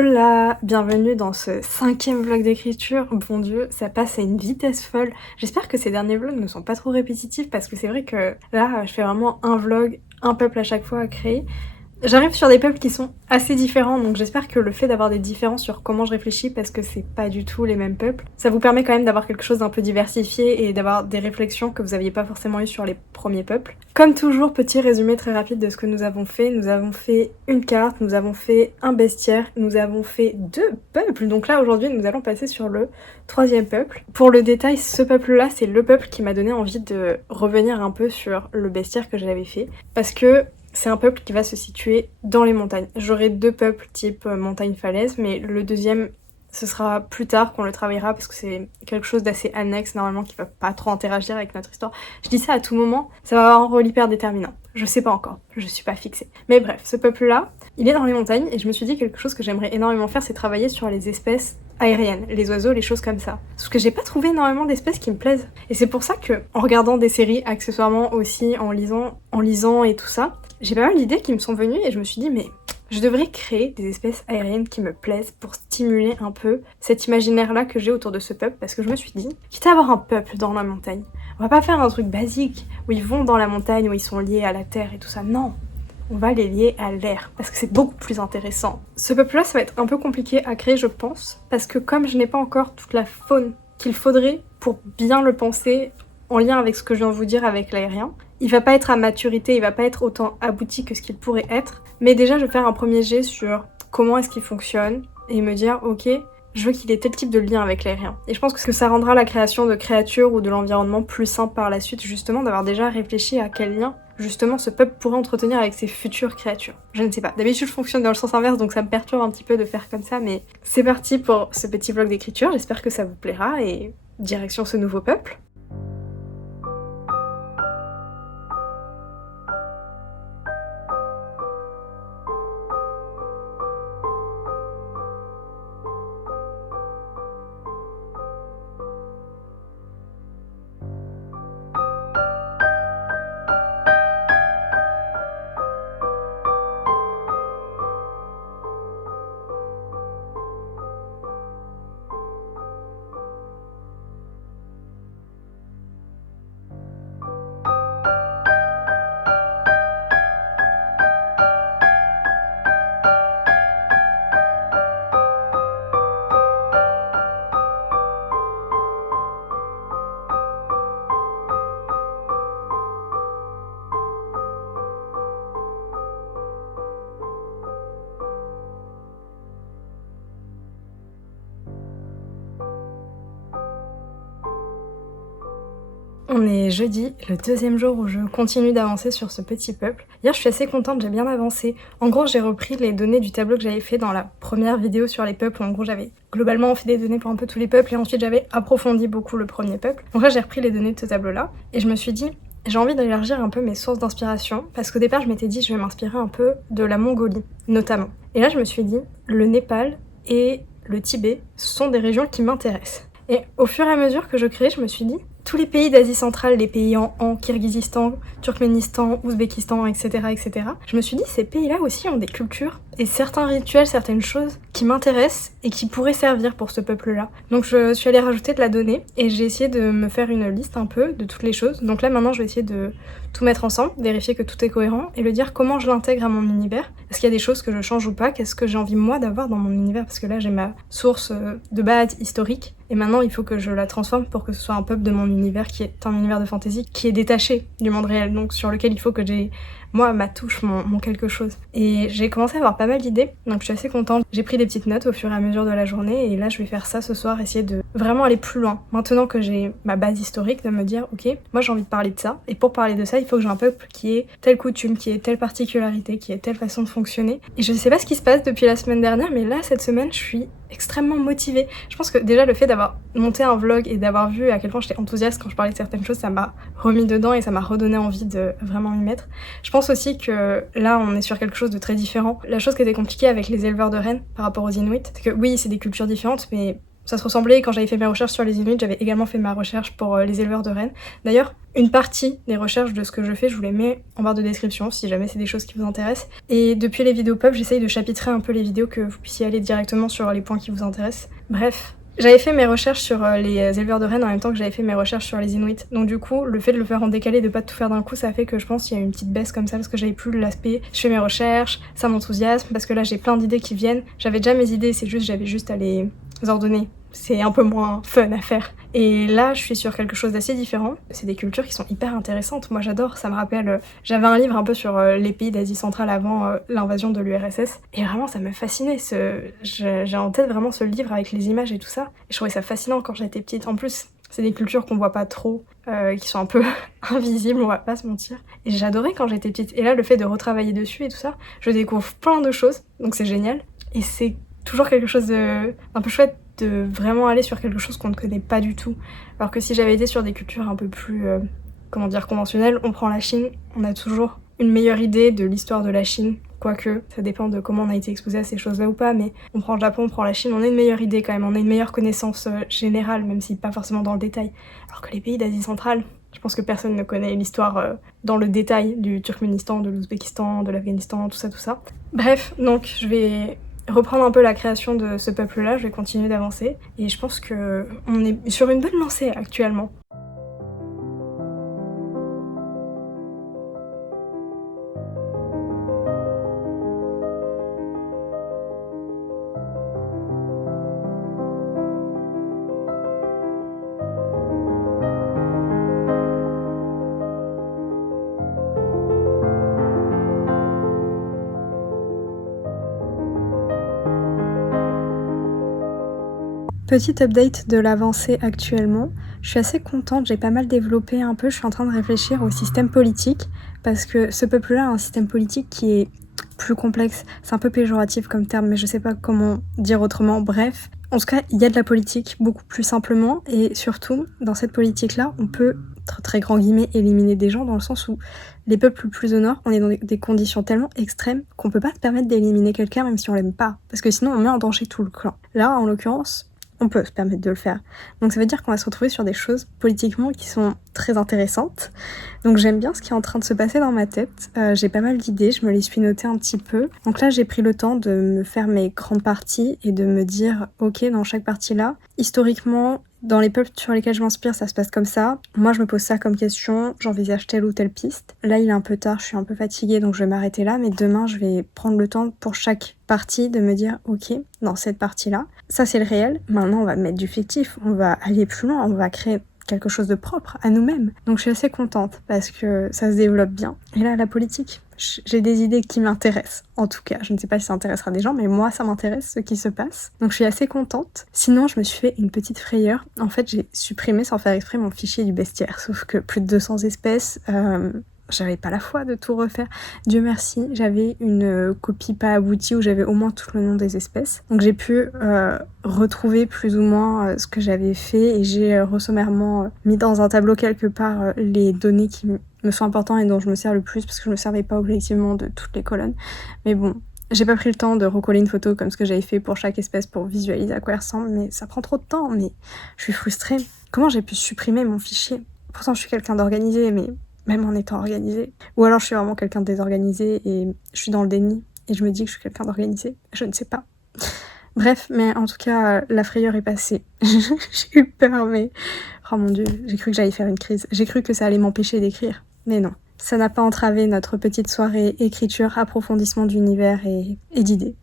Hola, bienvenue dans ce 5e vlog d'écriture. Bon Dieu, ça passe à une vitesse folle. J'espère que ces derniers vlogs ne sont pas trop répétitifs parce que c'est vrai que là, je fais vraiment un vlog, un peuple à chaque fois à créer. J'arrive sur des peuples qui sont assez différents, donc j'espère que le fait d'avoir des différences sur comment je réfléchis, parce que c'est pas du tout les mêmes peuples, ça vous permet quand même d'avoir quelque chose d'un peu diversifié et d'avoir des réflexions que vous aviez pas forcément eues sur les premiers peuples. Comme toujours, petit résumé très rapide de ce que nous avons fait. Nous avons fait une carte, nous avons fait un bestiaire, nous avons fait 2 peuples, donc là aujourd'hui nous allons passer sur le 3e peuple. Pour le détail, ce peuple-là, c'est le peuple qui m'a donné envie de revenir un peu sur le bestiaire que j'avais fait, parce que c'est un peuple qui va se situer dans les montagnes. J'aurai 2 peuples type montagne-falaise, mais le deuxième, ce sera plus tard qu'on le travaillera parce que c'est quelque chose d'assez annexe normalement qui va pas trop interagir avec notre histoire. Je dis ça à tout moment, ça va avoir un rôle hyper déterminant. Je sais pas encore, je suis pas fixée. Mais bref, ce peuple-là, il est dans les montagnes et je me suis dit quelque chose que j'aimerais énormément faire, c'est travailler sur les espèces aériennes, les oiseaux, les choses comme ça. Parce que j'ai pas trouvé énormément d'espèces qui me plaisent. Et c'est pour ça que, en regardant des séries, accessoirement aussi, en lisant et tout ça, j'ai pas mal d'idées qui me sont venues et je me suis dit mais je devrais créer des espèces aériennes qui me plaisent pour stimuler un peu cet imaginaire-là que j'ai autour de ce peuple, parce que je me suis dit, quitte à avoir un peuple dans la montagne, on va pas faire un truc basique où ils vont dans la montagne, où ils sont liés à la terre et tout ça, non, on va les lier à l'air, parce que c'est beaucoup plus intéressant. Ce peuple-là, ça va être un peu compliqué à créer, je pense, parce que comme je n'ai pas encore toute la faune qu'il faudrait pour bien le penser en lien avec ce que je viens de vous dire avec l'aérien, il va pas être à maturité, il va pas être autant abouti que ce qu'il pourrait être, mais déjà je vais faire un premier jet sur comment est-ce qu'il fonctionne et me dire ok, je veux qu'il ait tel type de lien avec l'aérien. Et je pense que ça rendra la création de créatures ou de l'environnement plus simple par la suite, justement d'avoir déjà réfléchi à quel lien justement ce peuple pourrait entretenir avec ses futures créatures. Je ne sais pas, d'habitude je fonctionne dans le sens inverse donc ça me perturbe un petit peu de faire comme ça, mais c'est parti pour ce petit vlog d'écriture, j'espère que ça vous plaira et direction ce nouveau peuple. On est jeudi, le 2e jour où je continue d'avancer sur ce petit peuple. Hier je suis assez contente, j'ai bien avancé. En gros j'ai repris les données du tableau que j'avais fait dans la première vidéo sur les peuples. En gros j'avais globalement fait des données pour un peu tous les peuples et ensuite j'avais approfondi beaucoup le premier peuple. Donc là j'ai repris les données de ce tableau là et je me suis dit j'ai envie d'élargir un peu mes sources d'inspiration parce qu'au départ je m'étais dit je vais m'inspirer un peu de la Mongolie notamment. Et là je me suis dit le Népal et le Tibet sont des régions qui m'intéressent. Et au fur et à mesure que je créais je me suis dit tous les pays d'Asie centrale, les pays en Kirghizistan, Turkménistan, Ouzbékistan, etc., etc. Je me suis dit, ces pays-là aussi ont des cultures et certains rituels, certaines choses qui m'intéressent et qui pourraient servir pour ce peuple-là. Donc je suis allée rajouter de la donnée et j'ai essayé de me faire une liste un peu de toutes les choses. Donc là maintenant je vais essayer de tout mettre ensemble, vérifier que tout est cohérent et le dire comment je l'intègre à mon univers. Est-ce qu'il y a des choses que je change ou pas? Qu'est-ce que j'ai envie moi d'avoir dans mon univers? Parce que là j'ai ma source de base historique et maintenant il faut que je la transforme pour que ce soit un peuple de mon univers qui est un univers de fantasy qui est détaché du monde réel, donc sur lequel il faut que j'ai moi ma touche, mon quelque chose. Et j'ai commencé à avoir pas mal d'idées, donc je suis assez contente. J'ai pris des petites notes au fur et à mesure de la journée et là je vais faire ça ce soir, essayer de vraiment aller plus loin. Maintenant que j'ai ma base historique, de me dire ok, moi j'ai envie de parler de ça et pour parler de ça il faut que j'ai un peuple qui ait telle coutume, qui ait telle particularité, qui ait telle façon de fonctionner. Et je sais pas ce qui se passe depuis la semaine dernière, mais là cette semaine je suis extrêmement motivée. Je pense que déjà le fait d'avoir monté un vlog et d'avoir vu à quel point j'étais enthousiaste quand je parlais de certaines choses, ça m'a remis dedans et ça m'a redonné envie de vraiment m'y mettre. Je pense aussi que là on est sur quelque chose de très différent. La chose qui était compliquée avec les éleveurs de rennes par rapport aux Inuits, c'est que oui c'est des cultures différentes mais ça se ressemblait. Quand j'avais fait mes recherches sur les Inuits, j'avais également fait ma recherche pour les éleveurs de rennes. D'ailleurs, une partie des recherches de ce que je fais, je vous les mets en barre de description si jamais c'est des choses qui vous intéressent. Et depuis les vidéos pub, j'essaye de chapitrer un peu les vidéos, que vous puissiez aller directement sur les points qui vous intéressent. Bref. J'avais fait mes recherches sur les éleveurs de rennes en même temps que j'avais fait mes recherches sur les Inuits. Donc du coup, le fait de le faire en décalé, de pas tout faire d'un coup, ça fait que je pense qu'il y a une petite baisse comme ça parce que j'avais plus l'aspect je fais mes recherches, ça m'enthousiasme parce que là j'ai plein d'idées qui viennent. J'avais déjà mes idées, j'avais juste à les ordonner. C'est un peu moins fun à faire. Et là, je suis sur quelque chose d'assez différent. C'est des cultures qui sont hyper intéressantes. Moi, j'adore. Ça me rappelle... J'avais un livre un peu sur les pays d'Asie centrale avant l'invasion de l'URSS. Et vraiment, ça me fascinait. J'ai en tête vraiment ce livre avec les images et tout ça. Et je trouvais ça fascinant quand j'étais petite. En plus, c'est des cultures qu'on voit pas trop, qui sont un peu invisibles, on va pas se mentir. Et j'adorais quand j'étais petite. Et là, le fait de retravailler dessus et tout ça, je découvre plein de choses. Donc c'est génial. Et c'est toujours quelque chose d'un peu chouette de vraiment aller sur quelque chose qu'on ne connaît pas du tout. Alors que si j'avais été sur des cultures un peu plus, conventionnelles, on prend la Chine, on a toujours une meilleure idée de l'histoire de la Chine, quoique ça dépend de comment on a été exposé à ces choses-là ou pas, mais on prend le Japon, on prend la Chine, on a une meilleure idée quand même, on a une meilleure connaissance générale, même si pas forcément dans le détail. Alors que les pays d'Asie centrale, je pense que personne ne connaît l'histoire dans le détail du Turkménistan, de l'Ouzbékistan, de l'Afghanistan, tout ça. Bref, donc je vais reprendre un peu la création de ce peuple-là, je vais continuer d'avancer, et je pense qu'on est sur une bonne lancée actuellement. Petit update de l'avancée actuellement, je suis assez contente, j'ai pas mal développé un peu, je suis en train de réfléchir au système politique, parce que ce peuple-là a un système politique qui est plus complexe, c'est un peu péjoratif comme terme, mais je sais pas comment dire autrement, bref. En tout cas, il y a de la politique beaucoup plus simplement, et surtout, dans cette politique-là, on peut, très grand guillemets, éliminer des gens, dans le sens où les peuples plus au nord, on est dans des conditions tellement extrêmes qu'on peut pas se permettre d'éliminer quelqu'un même si on l'aime pas, parce que sinon on met en danger tout le clan. Là, en l'occurrence, on peut se permettre de le faire. Donc ça veut dire qu'on va se retrouver sur des choses politiquement qui sont très intéressantes. Donc j'aime bien ce qui est en train de se passer dans ma tête. J'ai pas mal d'idées, je me les suis notées un petit peu. Donc là j'ai pris le temps de me faire mes grandes parties et de me dire, ok, dans chaque partie là, historiquement, dans les peuples sur lesquels je m'inspire, ça se passe comme ça. Moi, je me pose ça comme question, j'envisage telle ou telle piste. Là, il est un peu tard, je suis un peu fatiguée, donc je vais m'arrêter là. Mais demain, je vais prendre le temps pour chaque partie de me dire, ok, dans cette partie-là, ça c'est le réel. Maintenant, on va mettre du fictif, on va aller plus loin, on va créer quelque chose de propre à nous-mêmes. Donc je suis assez contente parce que ça se développe bien. Et là, la politique, j'ai des idées qui m'intéressent. En tout cas, je ne sais pas si ça intéressera des gens, mais moi, ça m'intéresse ce qui se passe. Donc je suis assez contente. Sinon, je me suis fait une petite frayeur. En fait, j'ai supprimé sans faire exprès mon fichier du bestiaire. Sauf que plus de 200 espèces... J'avais pas la foi de tout refaire. Dieu merci, j'avais une copie pas aboutie où j'avais au moins tout le nom des espèces. Donc j'ai pu retrouver plus ou moins ce que j'avais fait et j'ai sommairement mis dans un tableau quelque part les données qui me sont importantes et dont je me sers le plus parce que je me servais pas objectivement de toutes les colonnes. Mais bon, j'ai pas pris le temps de recoller une photo comme ce que j'avais fait pour chaque espèce pour visualiser à quoi elle ressemble, mais ça prend trop de temps, mais je suis frustrée. Comment j'ai pu supprimer mon fichier? Pourtant je suis quelqu'un d'organisé, mais... même en étant organisée. Ou alors je suis vraiment quelqu'un de désorganisé et je suis dans le déni et je me dis que je suis quelqu'un d'organisé. Je ne sais pas. Bref, mais en tout cas, la frayeur est passée. J'ai eu peur, mais... oh mon dieu, j'ai cru que j'allais faire une crise. J'ai cru que ça allait m'empêcher d'écrire. Mais non. Ça n'a pas entravé notre petite soirée écriture, approfondissement d'univers et d'idées.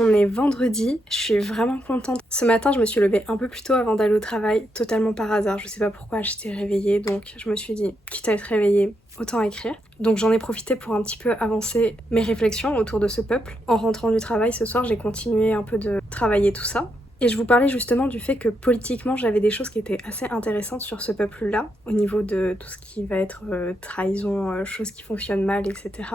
On est vendredi, je suis vraiment contente. Ce matin, je me suis levée un peu plus tôt avant d'aller au travail, totalement par hasard. Je sais pas pourquoi j'étais réveillée, donc je me suis dit, quitte à être réveillée, autant écrire. Donc j'en ai profité pour un petit peu avancer mes réflexions autour de ce peuple. En rentrant du travail ce soir, j'ai continué un peu de travailler tout ça. Et je vous parlais justement du fait que politiquement j'avais des choses qui étaient assez intéressantes sur ce peuple-là, au niveau de tout ce qui va être trahison, choses qui fonctionnent mal, etc.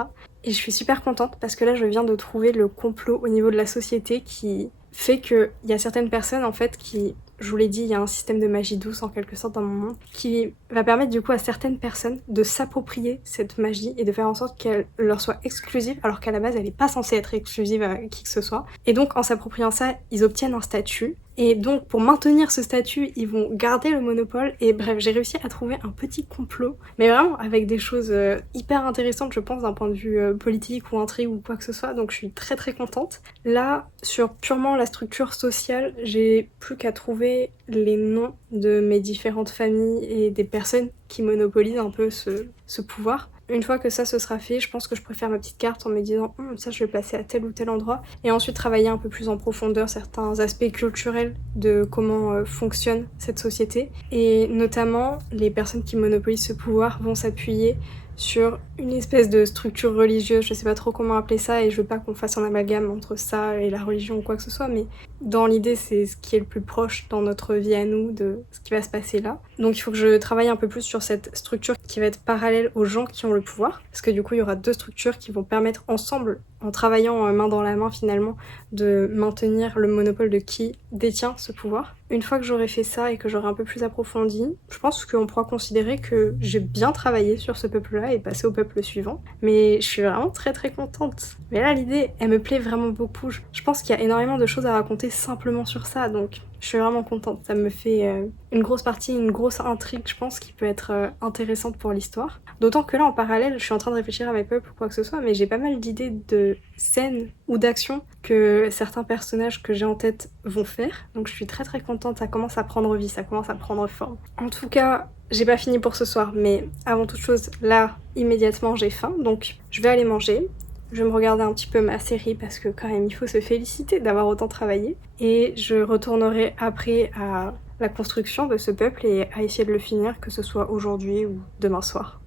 Et je suis super contente parce que là je viens de trouver le complot au niveau de la société qui fait qu'il y a certaines personnes en fait qui je vous l'ai dit, il y a un système de magie douce en quelque sorte dans mon monde qui va permettre du coup à certaines personnes de s'approprier cette magie et de faire en sorte qu'elle leur soit exclusive alors qu'à la base elle n'est pas censée être exclusive à qui que ce soit. Et donc en s'appropriant ça, ils obtiennent un statut. Et donc pour maintenir ce statut, ils vont garder le monopole. Et bref, j'ai réussi à trouver un petit complot, mais vraiment avec des choses hyper intéressantes, je pense, d'un point de vue politique ou intrigue ou quoi que ce soit. Donc je suis très très contente. Là, sur purement la structure sociale, j'ai plus qu'à trouver les noms de mes différentes familles et des personnes qui monopolisent un peu ce pouvoir. Une fois que ça se sera fait, je pense que je préfère ma petite carte en me disant ça je vais placer à tel ou tel endroit et ensuite travailler un peu plus en profondeur certains aspects culturels de comment fonctionne cette société. Et notamment, les personnes qui monopolisent ce pouvoir vont s'appuyer sur une espèce de structure religieuse, je sais pas trop comment appeler ça et je veux pas qu'on fasse un amalgame entre ça et la religion ou quoi que ce soit, mais dans l'idée c'est ce qui est le plus proche dans notre vie à nous de ce qui va se passer là. Donc il faut que je travaille un peu plus sur cette structure qui va être parallèle aux gens qui ont le pouvoir, parce que du coup il y aura deux structures qui vont permettre ensemble, en travaillant main dans la main finalement, de maintenir le monopole de qui détient ce pouvoir. Une fois que j'aurai fait ça et que j'aurai un peu plus approfondi, je pense qu'on pourra considérer que j'ai bien travaillé sur ce peuple-là et passer au peuple suivant. Mais je suis vraiment très très contente. Mais là l'idée, elle me plaît vraiment beaucoup. Je pense qu'il y a énormément de choses à raconter simplement sur ça, donc je suis vraiment contente. Ça me fait une grosse partie, une grosse intrigue, je pense, qui peut être intéressante pour l'histoire. D'autant que là, en parallèle, je suis en train de réfléchir à mes peuples ou quoi que ce soit, mais j'ai pas mal d'idées de scènes ou d'actions que certains personnages que j'ai en tête vont faire. Donc je suis très très contente, ça commence à prendre vie, ça commence à prendre forme. En tout cas, j'ai pas fini pour ce soir, mais avant toute chose, là, immédiatement, j'ai faim, donc je vais aller manger. Je vais me regarder un petit peu ma série parce que quand même il faut se féliciter d'avoir autant travaillé. Et je retournerai après à la construction de ce peuple et à essayer de le finir, que ce soit aujourd'hui ou demain soir.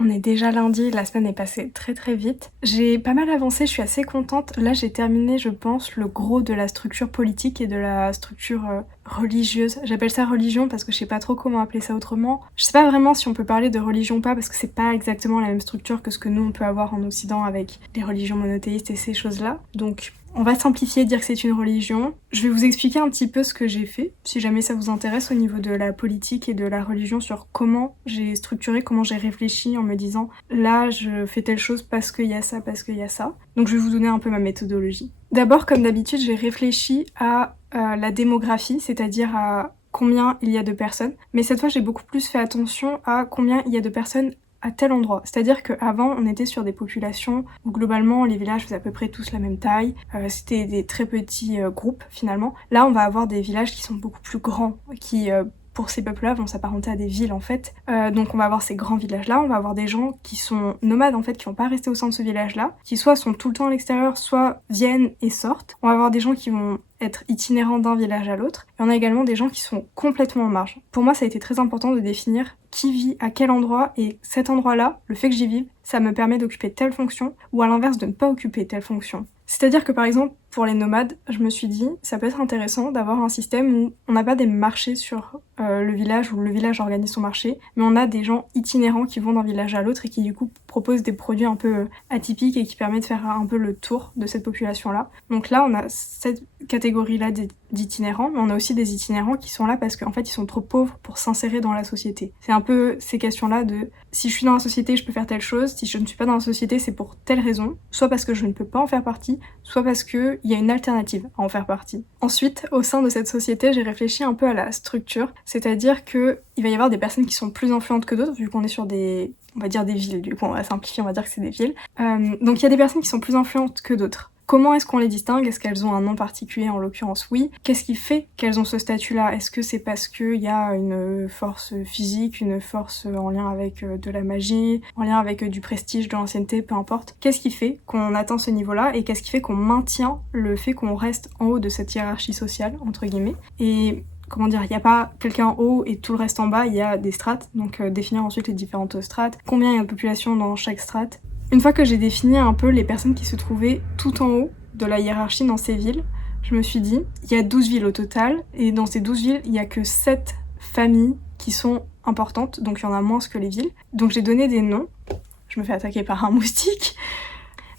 On est déjà lundi, la semaine est passée très très vite. J'ai pas mal avancé, je suis assez contente. Là j'ai terminé, je pense, le gros de la structure politique et de la structure religieuse. J'appelle ça religion parce que je sais pas trop comment appeler ça autrement. Je sais pas vraiment si on peut parler de religion ou pas parce que c'est pas exactement la même structure que ce que nous on peut avoir en Occident avec les religions monothéistes et ces choses-là. Donc on va simplifier, dire que c'est une religion. Je vais vous expliquer un petit peu ce que j'ai fait, si jamais ça vous intéresse au niveau de la politique et de la religion, sur comment j'ai structuré, comment j'ai réfléchi en me disant là je fais telle chose parce qu'il y a ça, parce qu'il y a ça. Donc je vais vous donner un peu ma méthodologie. D'abord, comme d'habitude, j'ai réfléchi à la démographie, c'est-à-dire à combien il y a de personnes. Mais cette fois, j'ai beaucoup plus fait attention à combien il y a de personnes à tel endroit. C'est-à-dire qu'avant, on était sur des populations où globalement les villages faisaient à peu près tous la même taille, c'était des très petits groupes finalement. Là, on va avoir des villages qui sont beaucoup plus grands, qui pour ces peuples-là vont s'apparenter à des villes en fait. Donc on va avoir ces grands villages-là, on va avoir des gens qui sont nomades en fait, qui vont pas rester au sein de ce village-là, qui soit sont tout le temps à l'extérieur, soit viennent et sortent. On va avoir des gens qui vont être itinérants d'un village à l'autre. Et on a également des gens qui sont complètement en marge. Pour moi, ça a été très important de définir qui vit à quel endroit, et cet endroit-là, le fait que j'y vive, ça me permet d'occuper telle fonction, ou à l'inverse de ne pas occuper telle fonction. C'est-à-dire que par exemple, pour les nomades, je me suis dit, ça peut être intéressant d'avoir un système où on n'a pas des marchés sur le village, où le village organise son marché, mais on a des gens itinérants qui vont d'un village à l'autre et qui du coup proposent des produits un peu atypiques et qui permettent de faire un peu le tour de cette population-là. Donc là, on a cette catégorie-là d'itinérants, mais on a aussi des itinérants qui sont là parce qu'en fait, ils sont trop pauvres pour s'insérer dans la société. C'est un peu ces questions-là de si je suis dans la société, je peux faire telle chose, si je ne suis pas dans la société, c'est pour telle raison, soit parce que je ne peux pas en faire partie, soit parce qu'il y a une alternative à en faire partie. Ensuite, au sein de cette société, j'ai réfléchi un peu à la structure, c'est-à-dire qu'il va y avoir des personnes qui sont plus influentes que d'autres, vu qu'on est sur on va dire des villes, du coup on va simplifier, on va dire que c'est des villes. Donc il y a des personnes qui sont plus influentes que d'autres. Comment est-ce qu'on les distingue? Est-ce qu'elles ont un nom particulier en l'occurrence? Oui. Qu'est-ce qui fait qu'elles ont ce statut-là? Est-ce que c'est parce qu'il y a une force physique, une force en lien avec de la magie, en lien avec du prestige, de l'ancienneté, peu importe? Qu'est-ce qui fait qu'on atteint ce niveau-là et qu'est-ce qui fait qu'on maintient le fait qu'on reste en haut de cette hiérarchie sociale, entre guillemets? Et comment dire, il n'y a pas quelqu'un en haut et tout le reste en bas, il y a des strates, donc définir ensuite les différentes strates, combien il y a de population dans chaque strate. Une fois que j'ai défini un peu les personnes qui se trouvaient tout en haut de la hiérarchie dans ces villes, je me suis dit, il y a 12 villes au total, et dans ces 12 villes, il n'y a que 7 familles qui sont importantes, donc il y en a moins que les villes. Donc j'ai donné des noms, je me fais attaquer par un moustique,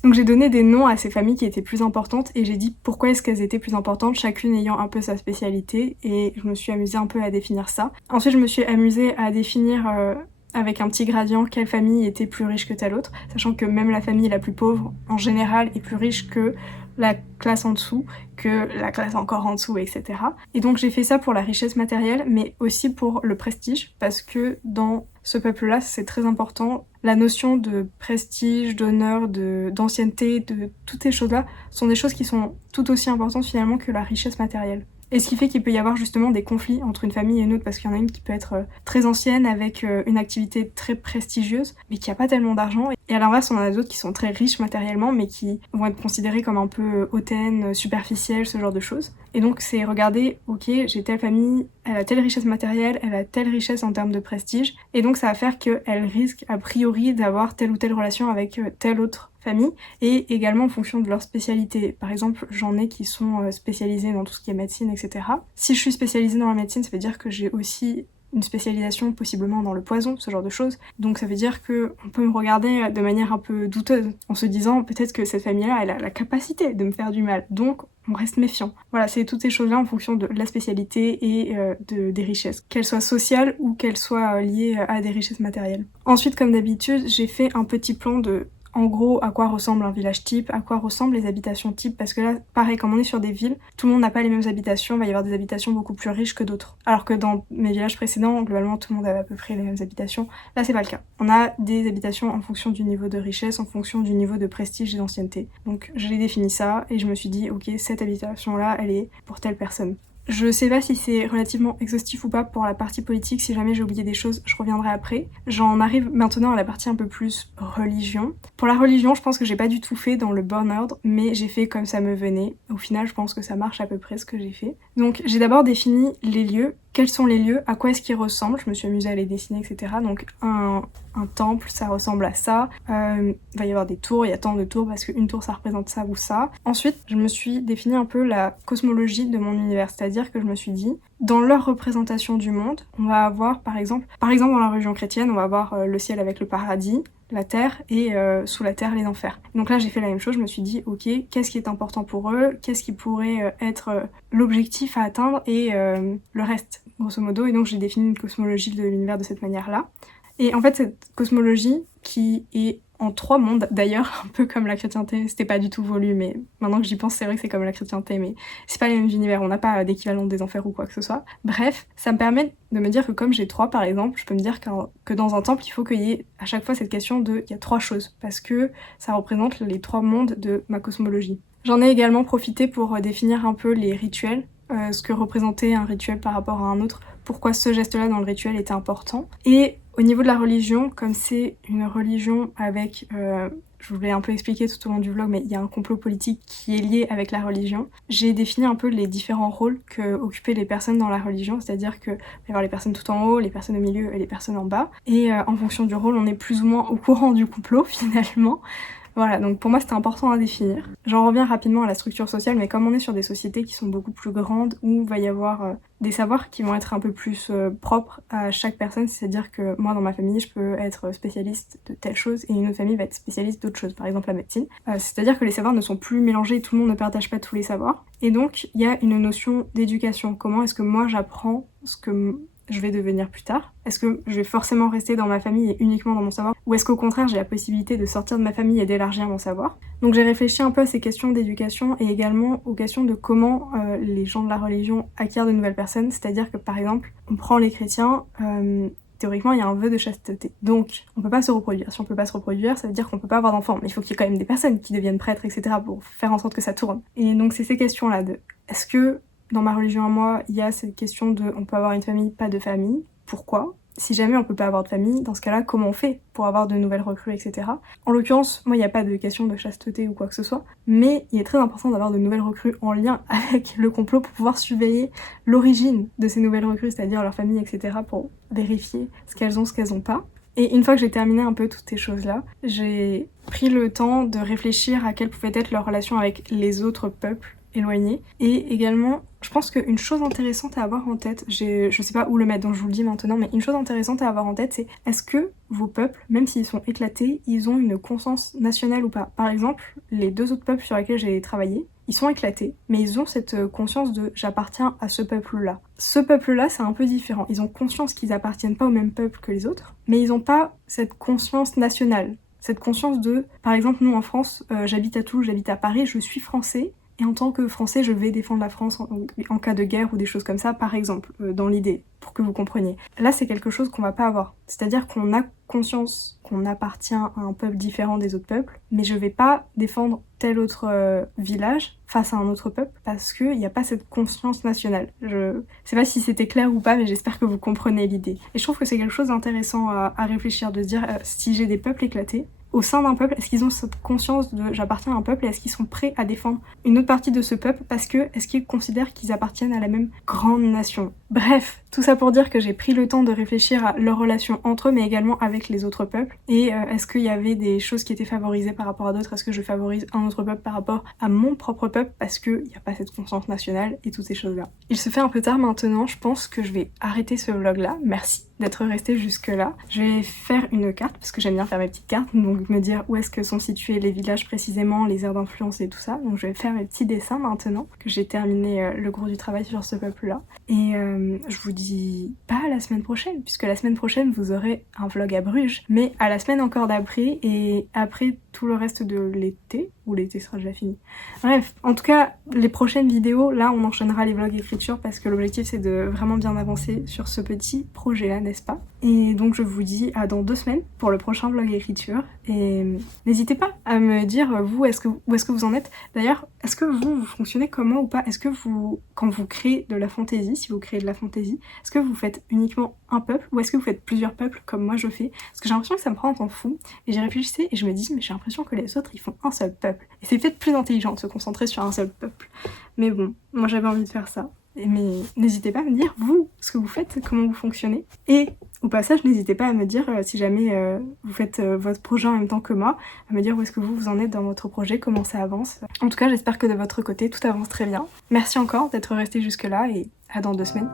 donc j'ai donné des noms à ces familles qui étaient plus importantes, et j'ai dit pourquoi est-ce qu'elles étaient plus importantes, chacune ayant un peu sa spécialité, et je me suis amusée un peu à définir ça. Ensuite je me suis amusée à définir avec un petit gradient quelle famille était plus riche que telle autre, sachant que même la famille la plus pauvre en général est plus riche que la classe en dessous, que la classe encore en dessous, etc. Et donc j'ai fait ça pour la richesse matérielle, mais aussi pour le prestige, parce que dans ce peuple-là, c'est très important. La notion de prestige, d'honneur, d'ancienneté, de toutes ces choses-là sont des choses qui sont tout aussi importantes finalement que la richesse matérielle. Et ce qui fait qu'il peut y avoir justement des conflits entre une famille et une autre, parce qu'il y en a une qui peut être très ancienne, avec une activité très prestigieuse, mais qui a pas tellement d'argent. Et à l'inverse, on en a d'autres qui sont très riches matériellement, mais qui vont être considérées comme un peu hautaines, superficielles, ce genre de choses. Et donc c'est regarder, ok, j'ai telle famille, elle a telle richesse matérielle, elle a telle richesse en termes de prestige, et donc ça va faire qu'elle risque a priori d'avoir telle ou telle relation avec telle autre famille, et également en fonction de leur spécialité. Par exemple, j'en ai qui sont spécialisés dans tout ce qui est médecine, etc. Si je suis spécialisée dans la médecine, ça veut dire que j'ai aussi une spécialisation possiblement dans le poison, ce genre de choses. Donc ça veut dire que on peut me regarder de manière un peu douteuse, en se disant peut-être que cette famille-là, elle a la capacité de me faire du mal. Donc on reste méfiant. Voilà, c'est toutes ces choses-là en fonction de la spécialité et des richesses, qu'elles soient sociales ou qu'elles soient liées à des richesses matérielles. Ensuite, comme d'habitude, j'ai fait un petit plan de en gros à quoi ressemble un village type, à quoi ressemblent les habitations types, parce que là, pareil, comme on est sur des villes, tout le monde n'a pas les mêmes habitations, il va y avoir des habitations beaucoup plus riches que d'autres. Alors que dans mes villages précédents, globalement, tout le monde avait à peu près les mêmes habitations. Là, c'est pas le cas. On a des habitations en fonction du niveau de richesse, en fonction du niveau de prestige et d'ancienneté. Donc j'ai défini ça, et je me suis dit, ok, cette habitation-là, elle est pour telle personne. Je sais pas si c'est relativement exhaustif ou pas pour la partie politique, si jamais j'ai oublié des choses, je reviendrai après. J'en arrive maintenant à la partie un peu plus religion. Pour la religion, je pense que j'ai pas du tout fait dans le bon ordre, mais j'ai fait comme ça me venait. Au final, je pense que ça marche à peu près ce que j'ai fait. Donc j'ai d'abord défini les lieux. Quels sont les lieux? À quoi est-ce qu'ils ressemblent? Je me suis amusée à les dessiner, etc. Donc un temple, ça ressemble à ça. Il va y avoir des tours, il y a tant de tours parce qu'une tour, ça représente ça ou ça. Ensuite, je me suis défini un peu la cosmologie de mon univers, c'est-à-dire que je me suis dit, dans leur représentation du monde, on va avoir par exemple dans la religion chrétienne, on va avoir le ciel avec le paradis, la terre et sous la terre les enfers. Donc là j'ai fait la même chose, je me suis dit ok, qu'est-ce qui est important pour eux, qu'est-ce qui pourrait être l'objectif à atteindre et le reste grosso modo, et donc j'ai défini une cosmologie de l'univers de cette manière-là. Et en fait cette cosmologie qui est en 3 mondes d'ailleurs, un peu comme la chrétienté, c'était pas du tout voulu, mais maintenant que j'y pense c'est vrai que c'est comme la chrétienté, mais c'est pas les mêmes univers, on n'a pas d'équivalent des enfers ou quoi que ce soit. Bref, ça me permet de me dire que comme j'ai 3 par exemple, je peux me dire que dans un temple il faut qu'il y ait à chaque fois cette question de il y a 3 choses, parce que ça représente les 3 mondes de ma cosmologie. J'en ai également profité pour définir un peu les rituels, ce que représentait un rituel par rapport à un autre, pourquoi ce geste-là dans le rituel était important. Et au niveau de la religion, comme c'est une religion avec, je vous l'ai un peu expliqué tout au long du vlog, mais il y a un complot politique qui est lié avec la religion, j'ai défini un peu les différents rôles que occupaient les personnes dans la religion, c'est-à-dire que il va y avoir les personnes tout en haut, les personnes au milieu et les personnes en bas, et en fonction du rôle, on est plus ou moins au courant du complot finalement. Voilà, donc pour moi c'était important à définir. J'en reviens rapidement à la structure sociale, mais comme on est sur des sociétés qui sont beaucoup plus grandes, où il va y avoir des savoirs qui vont être un peu plus propres à chaque personne, c'est-à-dire que moi dans ma famille je peux être spécialiste de telle chose et une autre famille va être spécialiste d'autre chose, par exemple la médecine. C'est-à-dire que les savoirs ne sont plus mélangés, tout le monde ne partage pas tous les savoirs. Et donc il y a une notion d'éducation. Comment est-ce que moi j'apprends ce que je vais devenir plus tard? Est-ce que je vais forcément rester dans ma famille et uniquement dans mon savoir? Ou est-ce qu'au contraire j'ai la possibilité de sortir de ma famille et d'élargir mon savoir? Donc j'ai réfléchi un peu à ces questions d'éducation et également aux questions de comment les gens de la religion acquièrent de nouvelles personnes. C'est-à-dire que par exemple, on prend les chrétiens, théoriquement il y a un vœu de chasteté. Donc on peut pas se reproduire. Si on peut pas se reproduire, ça veut dire qu'on peut pas avoir d'enfants. Mais il faut qu'il y ait quand même des personnes qui deviennent prêtres, etc. pour faire en sorte que ça tourne. Et donc c'est ces questions-là de est-ce que dans ma religion à moi, il y a cette question de on peut avoir une famille, pas de famille. Pourquoi? Si jamais on peut pas avoir de famille, dans ce cas-là, comment on fait pour avoir de nouvelles recrues, etc. En l'occurrence, moi, il n'y a pas de question de chasteté ou quoi que ce soit, mais il est très important d'avoir de nouvelles recrues en lien avec le complot pour pouvoir surveiller l'origine de ces nouvelles recrues, c'est-à-dire leur famille, etc., pour vérifier ce qu'elles ont pas. Et une fois que j'ai terminé un peu toutes ces choses-là, j'ai pris le temps de réfléchir à quelle pouvait être leur relation avec les autres peuples éloignés. Et également, je pense qu'une chose intéressante à avoir en tête, je sais pas où le mettre, donc je vous le dis maintenant, mais une chose intéressante à avoir en tête, c'est est-ce que vos peuples, même s'ils sont éclatés, ils ont une conscience nationale ou pas? Par exemple, les deux autres peuples sur lesquels j'ai travaillé, ils sont éclatés, mais ils ont cette conscience de j'appartiens à ce peuple-là. Ce peuple-là, c'est un peu différent. Ils ont conscience qu'ils appartiennent pas au même peuple que les autres, mais ils ont pas cette conscience nationale. Cette conscience de, par exemple, nous en France, j'habite à Toulouse, j'habite à Paris, je suis français, et en tant que Français, je vais défendre la France en cas de guerre ou des choses comme ça, par exemple, dans l'idée, pour que vous compreniez. Là, c'est quelque chose qu'on va pas avoir. C'est-à-dire qu'on a conscience qu'on appartient à un peuple différent des autres peuples, mais je vais pas défendre tel autre village face à un autre peuple parce qu'il n'y a pas cette conscience nationale. Je sais pas si c'était clair ou pas, mais j'espère que vous comprenez l'idée. Et je trouve que c'est quelque chose d'intéressant à réfléchir, de se dire si j'ai des peuples éclatés, au sein d'un peuple, est-ce qu'ils ont cette conscience de j'appartiens à un peuple et est-ce qu'ils sont prêts à défendre une autre partie de ce peuple parce que est-ce qu'ils considèrent qu'ils appartiennent à la même grande nation? Bref, tout ça pour dire que j'ai pris le temps de réfléchir à leurs relations entre eux mais également avec les autres peuples et est-ce qu'il y avait des choses qui étaient favorisées par rapport à d'autres, est-ce que je favorise un autre peuple par rapport à mon propre peuple parce qu'il n'y a pas cette conscience nationale et toutes ces choses-là. Il se fait un peu tard maintenant, je pense que je vais arrêter ce vlog là, merci d'être resté jusque là. Je vais faire une carte parce que j'aime bien faire mes petites cartes, donc me dire où est-ce que sont situés les villages précisément, les aires d'influence et tout ça. Donc je vais faire mes petits dessins maintenant que j'ai terminé le gros du travail sur ce peuple-là. Et je vous dis pas à la semaine prochaine, puisque la semaine prochaine vous aurez un vlog à Bruges, mais à la semaine encore d'après et après tout le reste de l'été, ou l'été sera déjà fini. Bref, en tout cas, les prochaines vidéos, là on enchaînera les vlogs écriture parce que l'objectif c'est de vraiment bien avancer sur ce petit projet-là, n'est-ce pas? Et donc je vous dis à dans 2 semaines pour le prochain vlog écriture. Et n'hésitez pas à me dire vous, où est-ce que vous en êtes. D'ailleurs, est-ce que vous fonctionnez comment ou pas? Est-ce que vous, quand vous créez de la fantaisie, si vous créez de la fantaisie, est-ce que vous faites uniquement un peuple ou est-ce que vous faites plusieurs peuples comme moi je fais? Parce que j'ai l'impression que ça me prend un temps fou et j'y réfléchissais et je me dis mais j'ai l'impression que les autres ils font un seul peuple. Et c'est peut-être plus intelligent de se concentrer sur un seul peuple. Mais bon, moi j'avais envie de faire ça. Mais n'hésitez pas à me dire, vous, ce que vous faites, comment vous fonctionnez. Et au passage, n'hésitez pas à me dire, si jamais vous faites votre projet en même temps que moi, à me dire où est-ce que vous en êtes dans votre projet, comment ça avance. En tout cas, j'espère que de votre côté, tout avance très bien. Merci encore d'être resté jusque là et à dans 2 semaines.